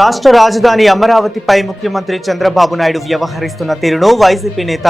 రాష్ట్ర రాజధాని అమరావతిపై ముఖ్యమంత్రి చంద్రబాబు నాయుడు వ్యవహరిస్తున్న తీరును వైసీపీ నేత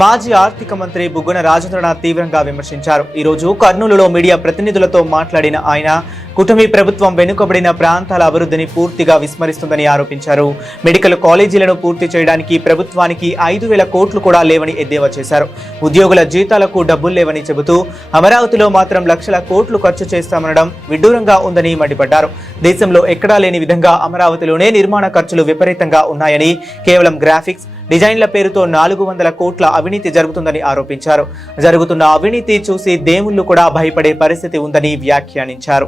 మాజీ ఆర్థిక మంత్రి బుగ్గన రాజేంద్రనాథ్ తీవ్రంగా విమర్శించారు. ఈ రోజు కర్నూలులో మీడియా ప్రతినిధులతో మాట్లాడిన ఆయన కూటమి ప్రభుత్వం వెనుకబడిన ప్రాంతాల అభివృద్ధిని పూర్తిగా విస్మరిస్తుందని ఆరోపించారు. మెడికల్ కాలేజీలను పూర్తి చేయడానికి ప్రభుత్వానికి 5,000 కోట్లు కూడా లేవని ఎద్దేవా చేశారు. ఉద్యోగుల జీతాలకు డబ్బులు లేవని చెబుతూ అమరావతిలో మాత్రం లక్షల కోట్లు ఖర్చు చేస్తామనడం విడ్డూరంగా ఉందని మండిపడ్డారు. దేశంలో ఎక్కడా లేని విధంగా అమరావతిలోనే నిర్మాణ ఖర్చులు విపరీతంగా ఉన్నాయని, కేవలం గ్రాఫిక్స్ డిజైన్ల పేరుతో 400 కోట్ల అవినీతి జరుగుతుందని ఆరోపించారు. జరుగుతున్న అవినీతి చూసి దేవుళ్లు కూడా భయపడే పరిస్థితి ఉందని వ్యాఖ్యానించారు.